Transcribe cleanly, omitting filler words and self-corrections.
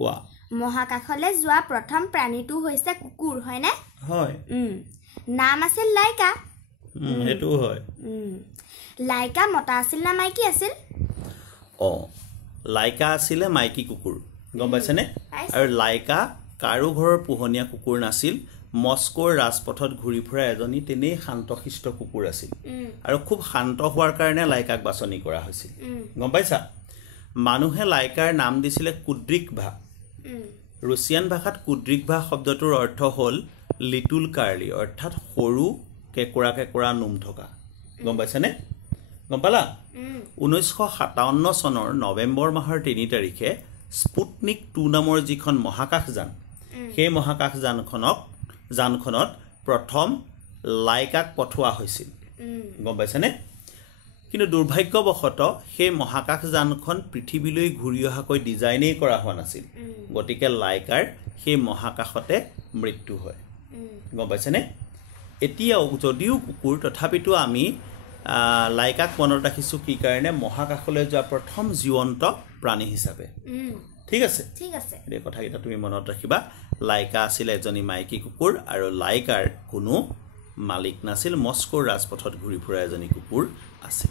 কোৱা মহাকাশলৈ যোৱা প্ৰথম প্ৰাণীটো হৈছে কুকুৰ হয়নে হয় নাম আছিল লাইকা হেতু হয় লাইকা মতা আছিল না মাইকী আছিল লাইকা আছিল মাইকী কুকুৰ গম পাইছেনে আৰু লাইকা কাৰো ঘৰৰ পোহনীয়া কুকুৰ নাছিল মস্কোৰ ৰাজপথত ঘূৰি ফুৰা এজনী তেনেই শান্তশিষ্ট কুকুৰ আছিল আৰু খুব শান্ত হোৱাৰ কাৰণে লাইকাক বাছনি কৰা হৈছিল গম পাইছা মানুহে লাইকাৰ নাম দিছিলে কুদ্ৰিকভা ৰুছিয়ান ভাষাত কুদ্ৰিকভা শব্দটোৰ অৰ্থ হ'ল লিটল কাৰ্লি অৰ্থাৎ সৰু কেকুৰা কেকুৰা নোম থকা গম পাইছেনে গম পালা 1957 চনৰ নৱেম্বৰ মাহৰ 3 তাৰিখে স্পুটনিক 2 নামৰ যিখন মহাকাশযান সেই মহাকাশযানখনত প্ৰথম লাইকাক পঠোৱা হৈছিল গম পাইছেনে কিন্তু দুৰ্ভাগ্যবশতঃ সেই মহাকাশযানখন পৃথিৱীলৈ ঘূৰি অহাকৈ ডিজাইনেই কৰা হোৱা নাছিল গতিকে লাইকাৰ সেই মহাকাশতে মৃত্যু হয় গম পাইছেনে এতিয়াও যদিও কুকুৰ তথাপিতো আমি লাইকাক মনত ৰাখিছোঁ কি কাৰণে মহাকাশলৈ যোৱা প্ৰথম জীৱন্ত প্ৰাণী হিচাপে ঠিক আছে এই কথাকেইটা তুমি মনত ৰাখিবা লাইকা আছিল এজনী মাইকী কুকুৰ আৰু লাইকাৰ কোনো মালিক নাছিল মস্কোৰ ৰাজপথত ঘূৰি ফুৰা এজনী কুকুৰ আছিল